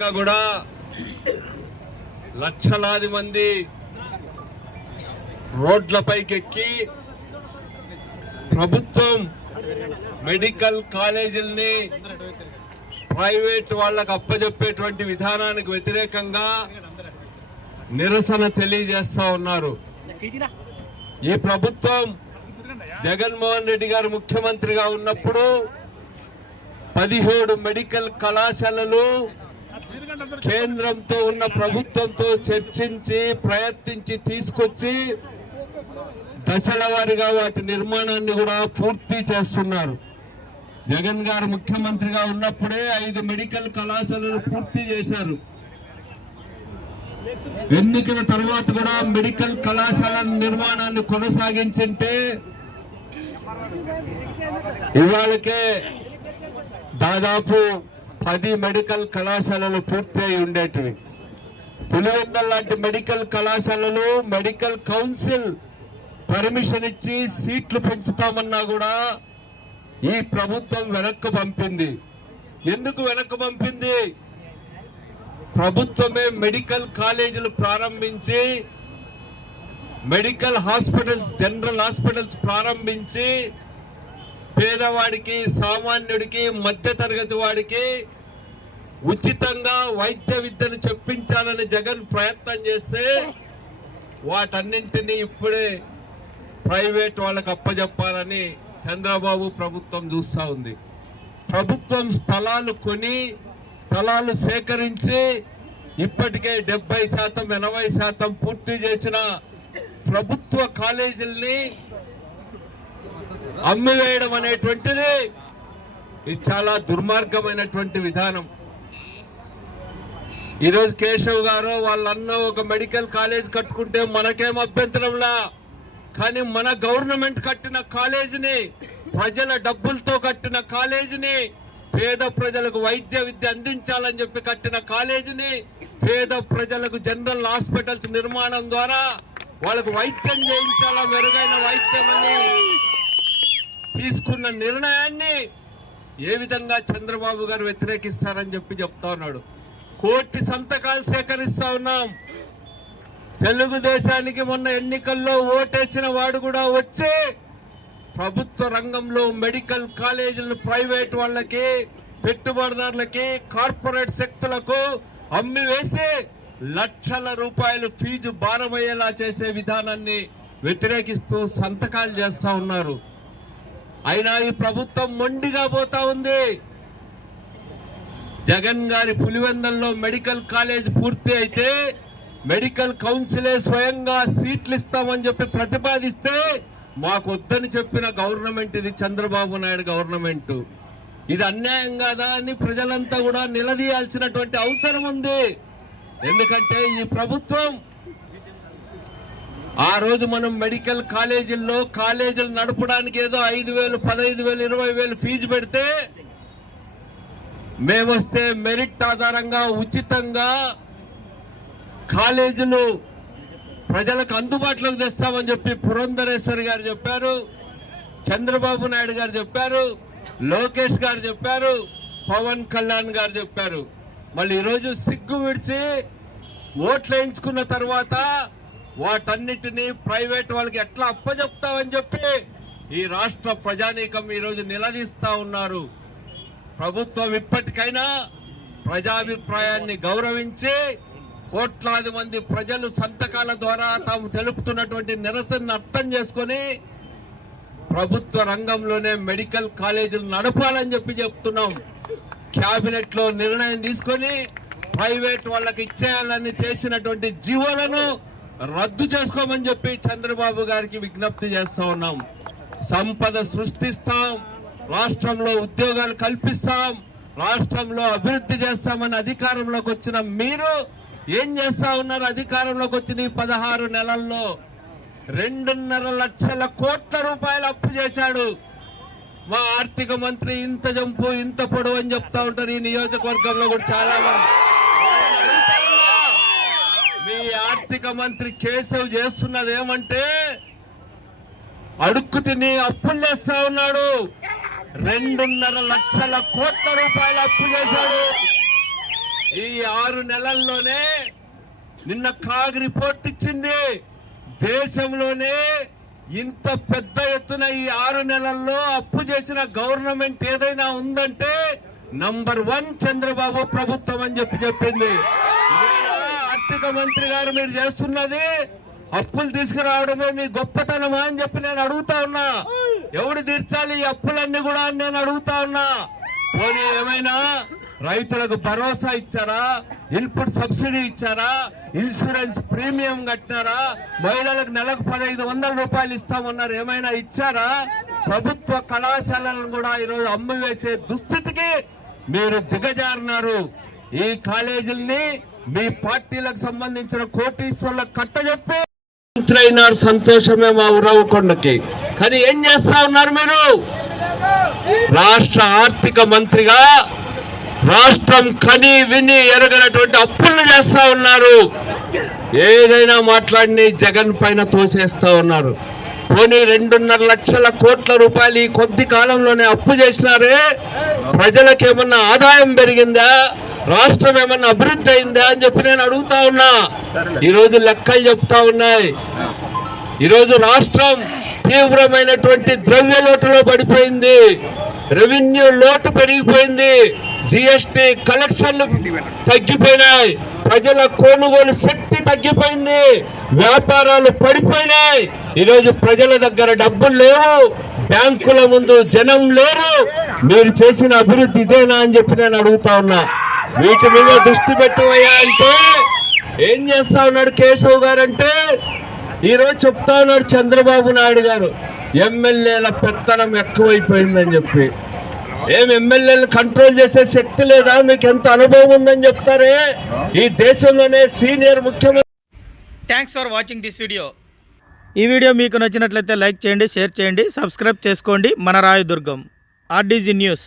కూడా లక్షలాది మంది రోడ్లపైకి ఎక్కి ప్రభుత్వం మెడికల్ కాలేజీల్ని ప్రైవేట్ వాళ్ళకు అప్పజెప్పేటువంటి విధానానికి వ్యతిరేకంగా నిరసన తెలియజేస్తా ఉన్నారు. ఈ ప్రభుత్వం జగన్మోహన్ రెడ్డి గారు ముఖ్యమంత్రిగా ఉన్నప్పుడు పదిహేడు మెడికల్ కళాశాలలు కేంద్రంతో ఉన్న ప్రభుత్వంతో చర్చించి ప్రయత్నించి తీసుకొచ్చి దశల వారిగా వాటి నిర్మాణాన్ని కూడా పూర్తి చేస్తున్నారు. జగన్ గారు ముఖ్యమంత్రిగా ఉన్నప్పుడే ఐదు మెడికల్ కళాశాలలు పూర్తి చేశారు. ఎన్నికల తర్వాత కూడా మెడికల్ కళాశాల నిర్మాణాన్ని కొనసాగించింటే ఇవాళకే దాదాపు పది మెడికల్ కళాశాలలు పూర్తయి ఉండేటివి. పులివెందల లాంటి మెడికల్ కళాశాలలు మెడికల్ కౌన్సిల్ పర్మిషన్ ఇచ్చి సీట్లు పెంచుతామన్నా కూడా ఈ ప్రభుత్వం వెనక్కు పంపింది. ఎందుకు వెనక్కు పంపింది? ప్రభుత్వమే మెడికల్ కాలేజీలు ప్రారంభించి మెడికల్ హాస్పిటల్స్ జనరల్ హాస్పిటల్స్ ప్రారంభించి పేదవాడికి సామాన్యుడికి మధ్య తరగతి వాడికి ఉచితంగా వైద్య విద్యను చెప్పించాలని జగన్ ప్రయత్నం చేస్తే వాటన్నింటినీ ఇప్పుడే ప్రైవేట్ వాళ్ళకి అప్పజెప్పాలని చంద్రబాబు ప్రభుత్వం చూస్తూ ఉంది. ప్రభుత్వం స్థలాలు కొని స్థలాలు సేకరించి ఇప్పటికే డెబ్బై శాతం ఎనభై శాతం పూర్తి చేసిన ప్రభుత్వ కాలేజీల్ని అమ్మివేయడం అనేటువంటిది ఇది చాలా దుర్మార్గమైనటువంటి విధానం. ఈరోజు కేశవ్ గారు వాళ్ళన్న ఒక మెడికల్ కాలేజ్ కట్టుకుంటే మనకేం అభ్యంతరంలా? కానీ మన గవర్నమెంట్ కట్టిన కాలేజీని ప్రజల డబ్బులతో కట్టిన కాలేజీని పేద ప్రజలకు వైద్య విద్య అందించాలని చెప్పి కట్టిన కాలేజీని పేద ప్రజలకు జనరల్ హాస్పిటల్స్ నిర్మాణం ద్వారా వాళ్ళకు వైద్యం చేయించాలా మెరుగైన వైద్యం అని తీసుకున్న నిర్ణయాన్ని ఏ విధంగా చంద్రబాబు గారు వ్యతిరేకిస్తారని చెప్పి చెప్తా ఉన్నాడు. కోటి సంతకాలు సేకరిస్తా ఉన్నాం. తెలుగుదేశానికి మొన్న ఎన్నికల్లో ఓటేసిన వాడు కూడా వచ్చి ప్రభుత్వ రంగంలో మెడికల్ కాలేజీలను ప్రైవేట్ వాళ్ళకి పెట్టుబడిదారులకి కార్పొరేట్ శక్తులకు అమ్మి వేసి లక్షల రూపాయలు ఫీజు భారమయ్యేలా చేసే విధానాన్ని వ్యతిరేకిస్తూ సంతకాలు చేస్తా ఉన్నారు. అయినా ఈ ప్రభుత్వం మొండిగా పోతా ఉంది. జగన్ గారి పులివెందల్లో మెడికల్ కాలేజ్ పూర్తి అయితే మెడికల్ కౌన్సిలే స్వయంగా సీట్లు ఇస్తామని చెప్పి ప్రతిపాదిస్తే మాకు వద్దని చెప్పిన గవర్నమెంట్ ఇది చంద్రబాబు నాయుడు గవర్నమెంట్. ఇది అన్యాయం కాదా అని ప్రజలంతా కూడా నిలదీయాల్సినటువంటి అవసరం ఉంది. ఎందుకంటే ఈ ప్రభుత్వం ఆ రోజు మనం మెడికల్ కాలేజీల్లో కాలేజీలు నడపడానికి ఏదో ఐదు వేలు పదహైదు వేలు ఇరవై వేలు ఫీజు పెడితే మేమొస్తే మెరిట్ ఆధారంగా ఉచితంగా కాలేజీలు ప్రజలకు అందుబాటులోకి తెస్తామని చెప్పి పురంధరేశ్వరి గారు చెప్పారు చంద్రబాబు నాయుడు గారు చెప్పారు లోకేష్ గారు చెప్పారు పవన్ కళ్యాణ్ గారు చెప్పారు. మళ్ళీ ఈరోజు సిగ్గు విడిచి ఓట్లు వేయించుకున్న తర్వాత వాటన్నిటినీ ప్రైవేట్ వాళ్ళకి ఎట్లా అప్పజెప్తావని చెప్పి ఈ రాష్ట్ర ప్రజానీకం ఈరోజు నిలదీస్తా ఉన్నారు. ప్రభుత్వం ఇప్పటికైనా ప్రజాభిప్రాయాన్ని గౌరవించి కోట్లాది మంది ప్రజలు సంతకాల ద్వారా తాము తెలుపుతున్నటువంటి నిరసనను అర్థం చేసుకొని ప్రభుత్వ రంగంలోనే మెడికల్ కాలేజీలు నడపాలని చెప్పి చెప్తున్నాం. క్యాబినెట్లో నిర్ణయం తీసుకొని ప్రైవేట్ వాళ్ళకి ఇచ్చేయాలని చేసినటువంటి జీవోలను రద్దు చేసుకోమని చెప్పి చంద్రబాబు గారికి విజ్ఞప్తి చేస్తా ఉన్నాం. సంపద సృష్టిస్తాం. రాష్ట్రంలో ఉద్యోగాలు కల్పిస్తాం. రాష్ట్రంలో అభివృద్ధి చేస్తామని అధికారంలోకి వచ్చిన మీరు ఏం చేస్తా ఉన్నారు? అధికారంలోకి వచ్చిన ఈ పదహారు నెలల్లో రెండున్నర లక్షల కోట్ల రూపాయలు అప్పు చేశాడు. మా ఆర్థిక మంత్రి ఇంత జంపు ఇంత పొడవు అని చెప్తా ఉంటారు. ఈ నియోజకవర్గంలో కూడా చాలా మంది. మీ ఆర్థిక మంత్రి కేశవ్ చేస్తున్నది ఏమంటే అడుక్కు తిని అప్పులు చేస్తా ఉన్నాడు. రెండున్నర లక్షల కోట్ల రూపాయలు అప్పు చేశాడు. ఈ ఆరు నెలల్లోనే నిన్న కాగ్ రిపోర్ట్ ఇచ్చింది. దేశంలోనే ఇంత పెద్ద ఎత్తున ఈ ఆరు నెలల్లో అప్పు చేసిన గవర్నమెంట్ ఏదైనా ఉందంటే నంబర్ వన్ చంద్రబాబు ప్రభుత్వం అని చెప్పి చెప్పింది. ఆర్థిక మంత్రి గారు మీరు చేస్తున్నది అప్పులు తీసుకురావడమే మీ గొప్పతనమా అని చెప్పి నేను అడుగుతా ఉన్నా. ఎవడు తీర్చాలి ఈ అప్పులన్నీ కూడా నేను అడుగుతా ఉన్నా. పోనీ ఏమైనా రైతులకు భరోసా ఇచ్చారా? ఇన్పుట్ సబ్సిడీ ఇచ్చారా? ఇన్సూరెన్స్ ప్రీమియం కట్టినారా? మహిళలకు నెలకు పదహైదు వందల రూపాయలు ఇస్తామన్నారు. ఏమైనా ఇచ్చారా? ప్రభుత్వ కళాశాలలను కూడా ఈరోజు అమ్మివేసే దుస్థితికి మీరు దిగజారినారు. ఈ కాలేజీల్ని మీ పార్టీలకు సంబంధించిన కోటీశ్వర్ల కట్టజెప్పి మంత్రి అయినారు సంతోషమే మా ఉరవకొండకి కానీ ఏం చేస్తా ఉన్నారు మీరు? రాష్ట్ర ఆర్థిక మంత్రిగా రాష్ట్రం కని విని ఎరగనటువంటి అప్పులు చేస్తా ఉన్నారు. ఏదైనా మాట్లాడిని జగన్ పైన తోసేస్తా ఉన్నారు. పోనీ రెండున్నర లక్షల కోట్ల రూపాయలు ఈ కొద్ది కాలంలోనే అప్పు చేసినారే? ప్రజలకేమన్నా ఆదాయం పెరిగిందా? రాష్ట్రం ఏమన్నా అభివృద్ధి అయిందా అని చెప్పి నేను అడుగుతా ఉన్నా. ఈ రోజు లెక్కలు చెప్తా ఉన్నాయి. ఈరోజు రాష్ట్రం తీవ్రమైనటువంటి ద్రవ్య లోటులో పడిపోయింది. రెవెన్యూ లోటు పెరిగిపోయింది. జిఎస్టి కలెక్షన్లు తగ్గిపోయినాయి. ప్రజల కొనుగోలు శక్తి తగ్గిపోయింది. వ్యాపారాలు పడిపోయినాయి. ఈరోజు ప్రజల దగ్గర డబ్బులు లేవు. బ్యాంకుల ముందు జనం లేరు. మీరు చేసిన అభివృద్ధి ఇదేనా అని చెప్పి నేను అడుగుతా ఉన్నా. వీటి మీద దృష్టి పెట్టవయ్యా అంటే ఏం చేస్తా ఉన్నాడు కేశవ్ గారు అంటే ఈ రోజు చెప్తా ఉన్నాడు చంద్రబాబు నాయుడు గారు ఎమ్మెల్యేల పెత్తనం ఎక్కువైపోయిందని చెప్పి. ఏం ఎమ్మెల్యేలు కంట్రోల్ చేసే శక్తి లేదా? మీకు ఎంత అనుభవం ఉందని చెప్తారే? ఈ దేశంలోనే సీనియర్ ముఖ్యమంత్రి thanks for watching this video ఈ వీడియో మీకు నచ్చినట్లయితే లైక్ చేయండి షేర్ చేయండి సబ్స్క్రైబ్ చేసుకోండి. మన రాయదుర్గం ఆర్డీజీ న్యూస్.